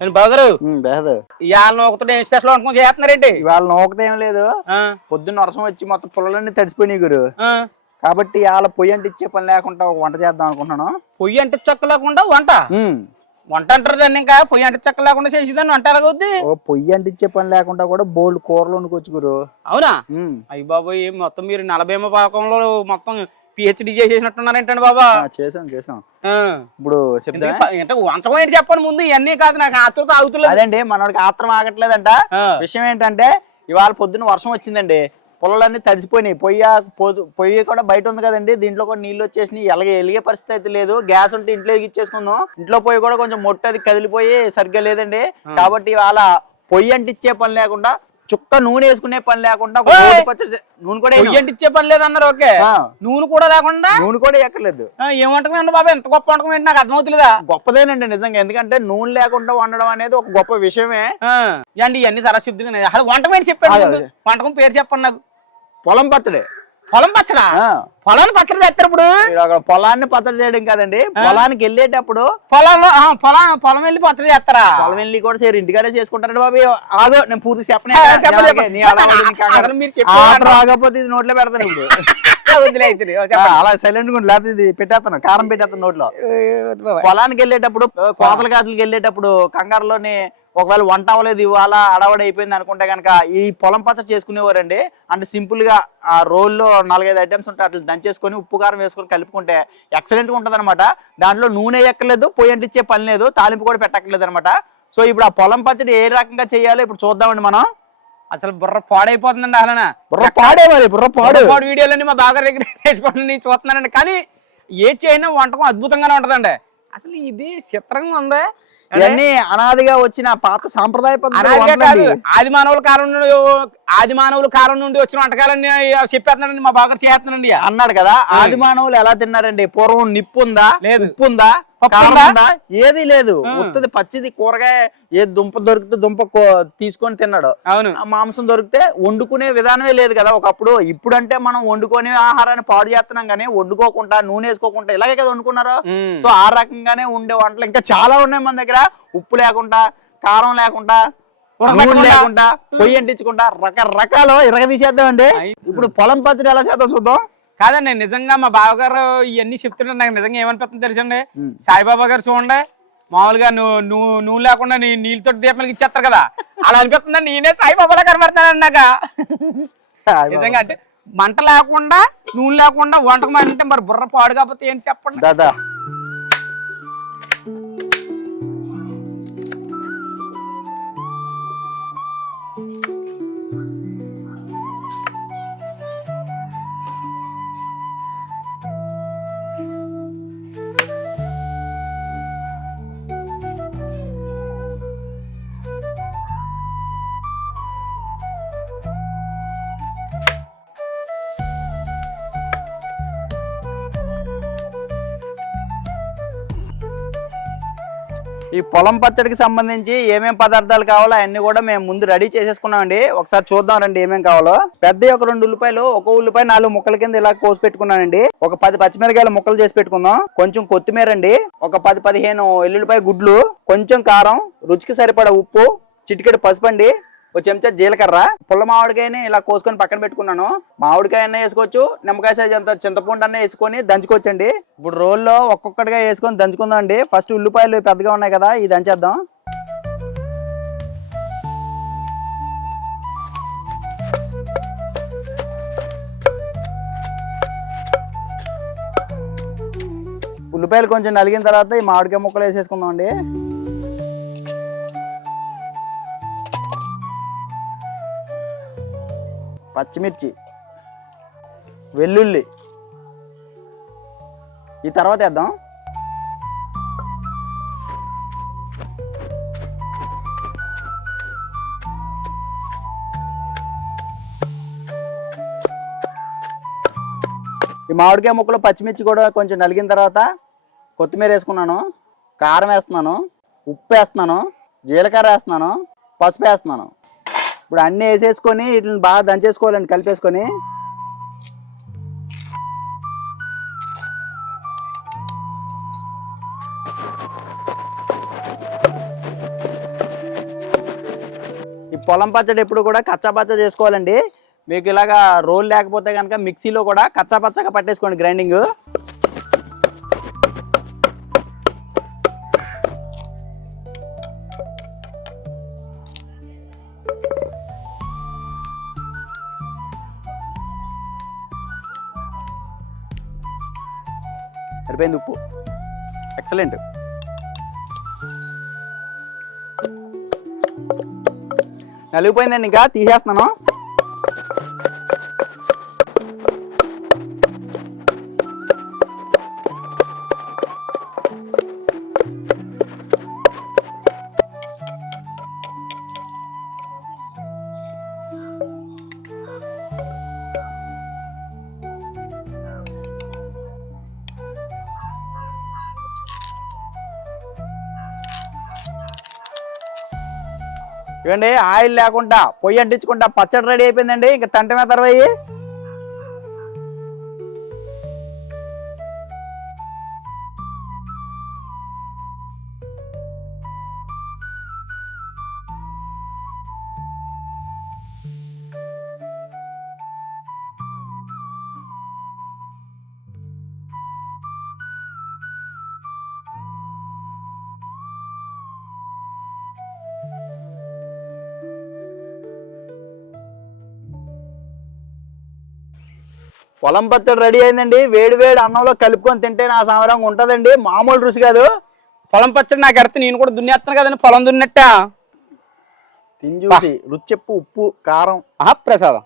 నేను బాగారు? బేహదు. ఇవాళ ఒకటి ఏం స్పెషల్ వంటకం చేస్తున్నారేంటి ఇవాళ నూకత ఏం లేదు. పొద్దున్న వర్షం వచ్చి మొత్తం పొలాలన్నీ తడిసిపోయినాయి గురు. కాబట్టి ఇవాళ పొయ్యి అంటే ఇచ్చే పని లేకుండా ఒక వంట చేద్దాం అనుకుంటున్నాను. పొయ్యి అంటే చెక్క లేకుండా వంట. వంట అంటారు దాన్ని ఇంకా. పొయ్యి అంటే చెక్క లేకుండా చేసేదాన్ని వంట ఎలాగవుద్ది? ఓ పొయ్యి అంటే ఇచ్చే పని లేకుండా కూడా బోల్డ్ కూరలు వండుకోవచ్చు గురు. అవునా. అయ్యి బాబోయ్ మొత్తం మీరు నలభైమ పాకంలో మొత్తం పిహెచ్డి చేసేసినట్టున్నారేంటండి బాబా? చేసాం చేసాం. ఇప్పుడు ఏంటి చెప్పండి ముందు ఇవన్నీ కాదు నాకు ఆతృత అవుతులేదు అదండి మనోడికి ఆత్రం ఆగట్లేదంట. విషయం ఏంటంటే ఇవాళ పొద్దున్న వర్షం వచ్చిందండి. పొలాలన్నీ తడిసిపోయినాయి. పొయ్యి పొయ్యి కూడా బయట ఉంది కదండి. దీంట్లో కూడా నీళ్ళు వచ్చేసినాయి. ఎలాగే ఎలిగే పరిస్థితి అయితే లేదు. గ్యాస్ ఉంటే ఇంట్లో ఇచ్చేసుకుందాం ఇంట్లో పొయ్యి కూడా కొంచెం మొట్ట అది కదిలిపోయి సరిగ్గా లేదండి. కాబట్టి ఇవాళ పొయ్యి అంటిచ్చే పని లేకుండా చుక్క నూనె వేసుకునే పని లేకుండా ఒక ఓయ్! రోటి పచ్చడి చే- నూనె కూడా. అంటే ఇచ్చే పని లేదన్నారు ఓకే. ఆ. నూనె కూడా లేకుండా? నూనె కూడా ఎక్కర్లేదు ఆ, ఏం వంటకం ఏంటి బాబా? ఎంత గొప్ప వంటకం ఏంటి? నాకు అర్థమవుతుందా గొప్పదేనండి నిజంగా. ఎందుకంటే నూనె లేకుండా వండడం అనేది ఒక గొప్ప విషయమే. అండి ఇవన్నీ చాలా శుద్ధిగా అసలు వంటకం ఏంటి. అదే. వంటకం పేరు చెప్పండి నాకు. పొలం పచ్చడి పొలం పచ్చడా. పొలాన్ని పచ్చడి చేస్తారు ఇప్పుడు అక్కడ పొలాన్ని పచ్చడి చేయడం కాదండి. పొలానికి వెళ్ళేటప్పుడు పొలంలో ఆ, పొలం పొలం వెళ్ళి పచ్చడి చేస్తారా? పొలం వెళ్ళి కూడా సరే ఇంటికాడే చేసుకుంటారండి బాబు. ఆగో నేను పూర్తి చెప్పనే మీరు ఆగకపోతే ఇది నోట్లో పెడతాను ఇప్పుడు. అలా సైలెంట్గా లేకపోతే ఇది పెట్టేస్తాను కారం పెట్టేస్తాను నోట్లో. పొలానికి వెళ్ళేటప్పుడు కోతల గాదులకు వెళ్ళేటప్పుడు కంగారులోని ఒకవేళ వంట అవ్వలేదు ఇవాళ అడవడ అయిపోయింది అనుకుంటే కనుక ఈ పొలం పచ్చడి చేసుకునేవారండి. అంటే సింపుల్గా ఆ రోల్లో నాలుగైదు ఐటమ్స్ ఉంటాయి అట్లా దంచేసుకొని ఉప్పు కారం వేసుకొని కలుపుకుంటే ఎక్సలెంట్గా ఉంటది దాంట్లో నూనె ఎక్కలేదు పొయ్యి అంటించే పని లేదు తాలింపు కూడా పెట్టక్కర్లేదు అనమాట సో ఇప్పుడు ఆ పొలం పచ్చడి ఏ రకంగా చేయాలో ఇప్పుడు చూద్దామండి మనం. అసలు బుర్ర పాడైపోతుందండి అసలు బుర్ర పాడే మరి బుర్ర పాడు. పాడు వీడియోలన్నీ మా బాగా దగ్గర నేను చూస్తున్నానండి. కానీ ఏ చేయనా వంటకం అద్భుతంగానే ఉంటదండి. అసలు ఇది చిత్రంగా ఉంది? ఇవన్నీ అనాదిగా వచ్చిన పాత సాంప్రదాయ. ఆది మానవుల కాలం నుండి ఆది మానవుల కాలం నుండి వచ్చిన వంటకాలన్నీ చెప్పేస్తున్నానండి మా బాగా చేస్తున్నానండి అన్నాడు కదా ఆది మానవులు ఎలా తిన్నారండి? పూర్వం నిప్పు ఉందా లేదు. ఉప్పు ఉందా ఏది లేదు. ఉత్తది పచ్చిది కూరగాయ ఏ దుంప దొరికితే దుంప తీసుకొని తిన్నాడు. అవును. ఆ మాంసం దొరికితే వండుకునే విధానమే లేదు కదా ఒకప్పుడు. ఇప్పుడంటే మనం వండుకొని ఆహారాన్ని పాడు చేస్తున్నాం కానీ వండుకోకుండా నూనె వేసుకోకుండా ఇలాగే కదా వండుకున్నారు. సో ఆ రకంగానే ఉండే వంటలు ఇంకా చాలా ఉన్నాయి మన దగ్గర. ఉప్పు లేకుండా కారం లేకుండా. లేకుండా. పొయ్యి అంటించకుండా రకరకాలు ఇరగ తీసేద్దామండి. ఇప్పుడు పొలం పచ్చడి ఎలా చేద్దాం చూద్దాం? కాదండి నిజంగా మా బావగారు ఇవన్నీ చెప్తుంటే నాకు నిజంగా ఏమనిపిస్తుంది తెలుసండి. సాయిబాబా గారు చూడండి మామూలుగా నువ్వు నువ్వు నువ్వు లేకుండా నీ నీళ్ళతో దీపాలకి ఇచ్చేస్తారు కదా. అలా అనిపిస్తుంది? నేనే సాయిబాబాలా కనబడుతున్నాను నాకు నిజంగా అంటే మంట లేకుండా నూనె లేకుండా వంటకం అంటే మరి బుర్ర పాడు కాకపోతే ఏంటి చెప్పండి? దాదా ఈ పొలం పచ్చడికి సంబంధించి ఏమేం పదార్థాలు కావాలో అవన్నీ కూడా మేము ముందు రెడీ చేసేసుకున్నామండి. ఒకసారి చూద్దాం రండి ఏమేం కావాలో. పెద్ద ఒక రెండు ఉల్లిపాయలు ఒక ఉల్లిపాయ నాలుగు ముక్కల కింద ఇలా కోసి పెట్టుకున్నానండి. ఒక పది పచ్చిమిరకాయలు ముక్కలు చేసి పెట్టుకుందాం. కొంచెం కొత్తిమీర అండి. ఒక పది పదిహేను ఎల్లుల్లిపాయ గుడ్లు కొంచెం కారం రుచికి సరిపడా ఉప్పు చిటికెడు పసుపు అండి. ఒక చెంచా జీలకర్ర. పుల్ల మామిడికాయని ఇలా కోసుకొని పక్కన పెట్టుకున్నాను. మామిడికాయ అన్న వేసుకోవచ్చు నిమ్మకాయ సైజ్ అంత చింతపండు అన్న వేసుకొని దంచుకోవచ్చండి. ఇప్పుడు రోల్లో ఒక్కొక్కటిగా వేసుకొని దంచుకుందాం అండి. ఫస్ట్ ఉల్లిపాయలు పెద్దగా ఉన్నాయి కదా ఇది దంచేద్దాం. ఉల్లిపాయలు కొంచెం నలిగిన తర్వాత ఈ మామిడికాయ ముక్కలు వేసేసుకుందాం అండి. పచ్చిమిర్చి వెల్లుల్లి. ఈ తర్వాత వేద్దాం. ఈ మామిడికాయ ముక్కలు పచ్చిమిర్చి కూడా కొంచెం నలిగిన తర్వాత కొత్తిమీర వేసుకున్నాను కారం వేస్తున్నాను ఉప్పు వేస్తున్నాను జీలకర్ర వేస్తున్నాను పసుపు వేస్తున్నాను. ఇప్పుడు అన్నీ వేసేసుకొని వీటిని బాగా దంచేసుకోవాలండి కలిపేసుకొని. ఈ పొలం పచ్చడి ఎప్పుడు కూడా కచ్చాపచ్చ చేసుకోవాలండి. మీకు ఇలాగా రోల్ లేకపోతే కనుక మిక్సీలో కూడా కచ్చా పచ్చగా పట్టేసుకోండి గ్రైండింగ్. సరిపోయింది ఉప్పు. ఎక్సలెంట్ నలిగిపోయిందండి ఇంకా తీసేస్తున్నాను. ఇవ్వండి ఆయిల్ లేకుండా పొయ్యి అంటించుకుంటా పచ్చడి రెడీ అయిపోయిందండి. ఇంకా తంట మీద తర్వాయి పొలం పచ్చడి రెడీ అయిందండి. వేడి వేడి అన్నంలో కలుపుకొని తింటే నా సంవరంగా ఉంటదండి. మామూలు రుచి కాదు. పొలం పచ్చడి నాకు ఎడత నేను కూడా దున్నేస్తాను కదండి పొలం దున్నట్ట? తిని చూసి రుచి చెప్పు ఉప్పు కారం. ఆహా ప్రసాదం.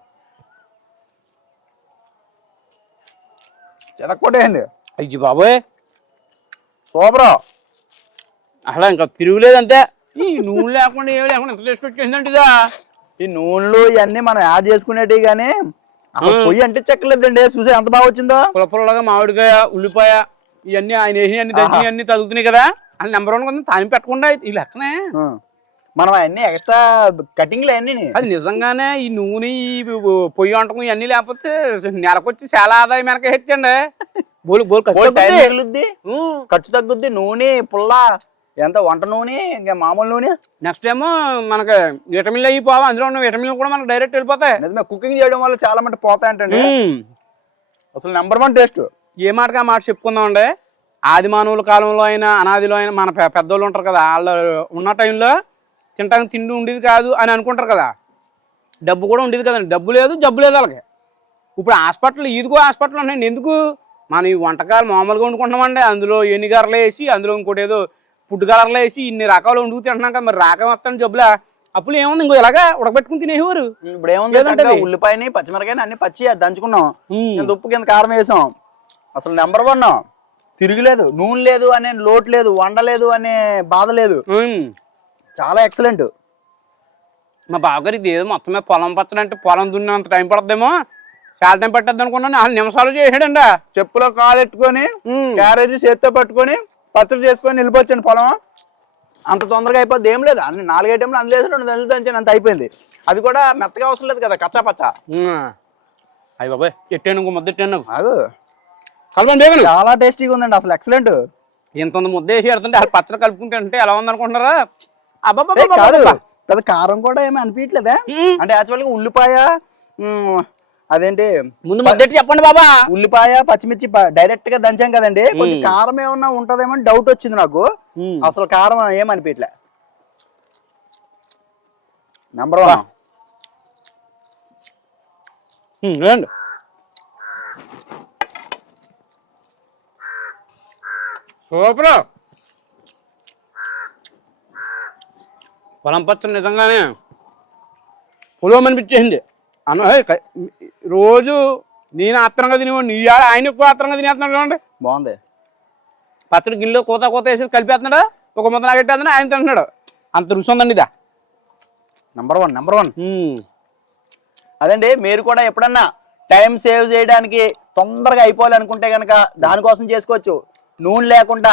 చెదక్కొట్టేయండి అయ్యి బాబోయ్. సూపర్. అసలు ఇంకా తిరుగులేదంటే ఈ నూనె లేకుండా ఏమి లేకుండా ఎంత టేస్ట్ ఈ నూనెలు ఇవన్నీ మనం యాడ్ చేసుకునేటివి కానీ పొయ్యి అంటే చెక్కలేదండి. చూసి ఎంత బాగా వచ్చిందో. పుల్ల పుల్లగా మామిడికాయ ఉల్లిపాయ ఇవన్నీ ఆయన వేసి అన్ని అన్ని తగులుతున్నాయి కదా. అని నెంబర్ వన్ కదా తాని పెట్టకుండా ఈ లెక్కనే. మనం అన్ని ఎక్స్ట్రా కటింగ్లు అన్ని అది నిజంగానే ఈ నూనె ఈ పొయ్యి వంటకం ఇవన్నీ లేకపోతే నెలకొచ్చి చాలా ఆదాయం వెనక హెచ్చండి బోలు బోలు ఖర్చు తగ్గుద్ది. ఖర్చు తగ్గుద్ది. నూనె పుల్ల ఎంత? వంట నూనె? ఇంకా మామూలు నూనె? నెక్స్ట్ ఏమో మనకి విటమిన్లు అయిపోవా అందులో ఉన్న విటమిన్లు కూడా మనకు డైరెక్ట్ వెళ్ళిపోతాయి. నిజమే కుకింగ్ చేయడం వల్ల చాలా మంది పోతాయంటండి. అసలు నెంబర్ వన్ టేస్ట్ ఏ మాటగా ఆ మాట చెప్పుకుందాం అండి? ఆది మానవుల కాలంలో అయినా అనాదిలో అయినా మన పెద్దోళ్ళు ఉంటారు కదా వాళ్ళు ఉన్న టైంలో తినడానికి తిండి ఉండేది కాదు అని అనుకుంటారు కదా. డబ్బు కూడా ఉండేది కదండి. డబ్బు లేదు జబ్బు లేదు వాళ్ళకి. ఇప్పుడు హాస్పిటల్ ఇదిగో హాస్పిటల్ ఉన్నాయండి ఎందుకు? మనం ఈ వంటకాలు మామూలుగా వండుకుంటున్నామండి. అందులో ఎన్ని గర్రలు వేసి అందులో ఇంకోటి ఏదో ఫుడ్ కలర్లు వేసి ఇన్ని రకాలు వండుకు తింటున్నాం కదా మరి రాకం వస్తాను జబ్బులా. అప్పుడు ఏముంది ఇంకో ఇలాగా ఉడకబెట్టుకుని తినేవారు. ఇప్పుడు ఏముంది. ఉల్లిపాయని పచ్చిమిరకాయని అన్ని పచ్చి దంచుకున్నాం. ఉప్పు కింద కారం వేసాం. అసలు నెంబర్ వన్ తిరుగులేదు. నూనె లేదు అనే లోటు లేదు వండలేదు అనే బాధ లేదు. చాలా ఎక్సలెంట్ మా బావగారు ఇది ఏదో మొత్తమే పొలం పచ్చడి అంటే పొలం దున్నంత టైం పడుతుందేమో. చాలా టైం పట్టద్దు అనుకున్నాను. నాలుగు నిమిషాలు చేసాడండి చెప్పులో కాలెట్టుకొని క్యారేజీ చేత్తో పట్టుకొని పచ్చడి చేసుకొని వెళ్ళిపోవచ్చండి పొలం. అంత తొందరగా అయిపోద్ది. ఏం లేదు. అన్ని నాలుగు ఐటెంలు అందులో రెండు దంచాను అంత అయిపోయింది. అది కూడా మెత్తగా అవసరం లేదు కదా కచ్చా పచ్చ. అయ్యి బాబాయ్ ఎట్టాను ముద్ద ఎట్టాను అది కలపండి చాలా టేస్టీగా ఉందండి అసలు ఎక్సలెంట్ ఇంత ముద్ద వేసి ఎడుతుంటే అసలు పచ్చడి కలుపుకుంటే అంటే ఎలా ఉంది అనుకుంటున్నారా ఏ, కాదు. పెద్ద కారం కూడా ఏమీ అనిపించలేదా. అంటే యాక్చువల్గా ఉల్లిపాయ అదేంటి? ముందు ముద్ద ఎట్టి చెప్పండి బాబా. ఉల్లిపాయ పచ్చిమిర్చి డైరెక్ట్గా దంచాం కదండి. కొంచెం కారం ఏమన్నా ఉంటదేమో అని డౌట్ వచ్చింది నాకు. అసలు కారం ఏమనిపించలే నెంబర్ వన్ రండి. సూపర్. పొలం పచ్చడి నిజంగానే పొలం అనిపించేసింది అన్న రోజు నేను ఆత్రంగా తినేవాడిని. ఈ ఆడ ఆయన ఎక్కువ ఆత్రంగా తినేస్తున్నాడు చూడండి. బాగుంది. పచ్చడి గిన్నెలో కూత కూత వేసి కలిపేస్తున్నాడు. ఒక ముద్ద నాగెట్టేస్తున్నాడు ఆయన తింటున్నాడు. అంత రుచి ఉందండి ఇదా. Number one number one. అదండి మీరు కూడా ఎప్పుడన్నా టైం సేవ్ చేయడానికి తొందరగా అయిపోవాలి అనుకుంటే కనుక దానికోసం చేసుకోవచ్చు. నూనె లేకుండా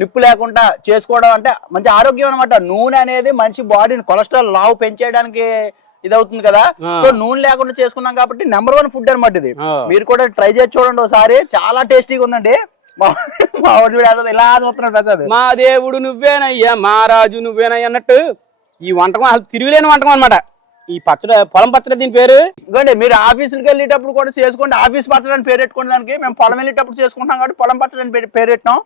నిప్పు లేకుండా చేసుకోవడం అంటే మంచి ఆరోగ్యం అనమాట నూనె అనేది మనిషి బాడీని కొలెస్ట్రాల్ లావు పెంచేయడానికి ఇది అవుతుంది కదా. సో నూనె లేకుండా చేసుకున్నాం కాబట్టి నెంబర్ వన్ ఫుడ్ అనమాట ఇది. మీరు కూడా ట్రై చేసి చూడండి ఒకసారి. చాలా టేస్టీగా ఉందండి. మా మా వాడు చూడు అసలు ఇలా చూస్తున్నాడు ప్రసాద్. మా దేవుడు నువ్వేనయ్యా మా రాజు నువ్వేనయ్యా అన్నట్టు ఈ వంటకం అసలు తిరుగులేని వంటకం అనమాట ఈ పచ్చడి పొలం పచ్చడి దీని పేరు? ఇదిగోండి మీరు ఆఫీసులకు వెళ్ళేటప్పుడు కూడా చేసుకోండి. ఆఫీస్ పచ్చడి అని పేరు పెట్టుకోండి దానికి మేము పొలం వెళ్ళేటప్పుడు చేసుకుంటాం కాబట్టి పొలం పచ్చడి అని పేరు- పెట్టినాం.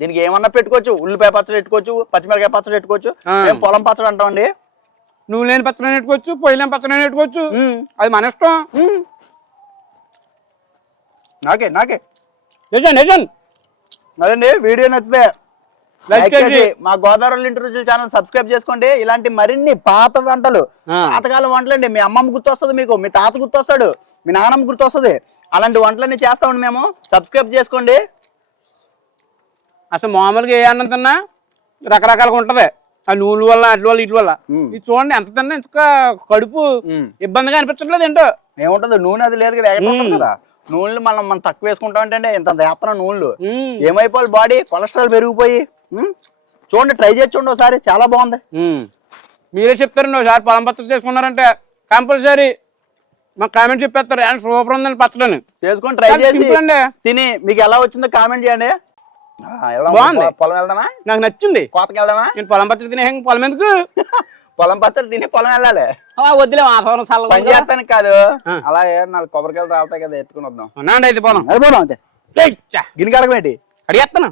దీనికి ఏమన్నా పెట్టుకోవచ్చు ఉల్లిపాయ పచ్చడి పెట్టుకోవచ్చు పచ్చిమిరకాయ పచ్చడి పెట్టుకోవచ్చు. మేము పొలం పచ్చడి అంటామండి. నువ్వు లేని పచ్చడి పెట్టుకోవచ్చు పొయ్యి లేని పచ్చడి పెట్టుకోవచ్చు అది మన ఇష్టం. నాకే నాకే. నిజం నిజం అదండి వీడియో నచ్చితే లైక్ చేసి. మా గోదావరి ఇంటర్వ్యూ ఛానల్ సబ్స్క్రైబ్ చేసుకోండి. ఇలాంటి మరిన్ని పాత వంటలు. పాతకాలం వంటలండి. మీ అమ్మమ్మ గుర్తొస్తుంది మీకు మీ తాత గుర్తొస్తాడు మీ నాన్నమ్మ గుర్తొస్తుంది. అలాంటి వంటలన్నీ చేస్తామండి మేము. సబ్స్క్రైబ్ చేసుకోండి. అసలు మామూలుగా ఏ అన్నం తిన్నా రకరకాలుగా ఉంటది. ఆ నూనె వల్ల అటు వల్ల ఇటు వల్ల. ఇది చూడండి ఎంత తిన్నా ఇంకా కడుపు. ఇబ్బందిగా అనిపించట్లేదు ఏంటో. ఏముంటుంది? నూనె అది లేదు కదా ఎక్కడ కదా. నూనెలు మనం మనం తక్కువ వేసుకుంటాం అంటే ఇంత వేపన నూనెలు. ఏమైపోవాలి బాడీ? కొలెస్ట్రాల్ పెరిగిపోయి. చూడండి ట్రై చేసి చూడండి ఒకసారి చాలా బాగుంది. మీరే చెప్తారండి ఒకసారి పొలం పచ్చడి చేసుకున్నారంటే కంపల్సరీ మాకు కామెంట్ చెప్పేస్తారు. సూపర్ ఉందండి పచ్చడని. చేసుకొని ట్రై చేసి తిని మీకు ఎలా వచ్చిందో కామెంట్ చేయండి? బాగుంది. పొలం వెళ్దామా? నాకు నచ్చింది. కోతకి వెళ్దామా? నేను పొలం పచ్చడి తినే పొలం ఎందుకు? పొలం పచ్చడి తిని పొలం వెళ్ళాలి. వద్దులే వాతావరణం చల్లగా పని కదా. అలా నాలుగు కొబ్బరికాయలు రావుతాయి కదా ఎత్తుకుని వద్దాం. అండి అయితే పొలం వెళ్ళిపోదాం అంతే గిన్నె అడిగేస్తాను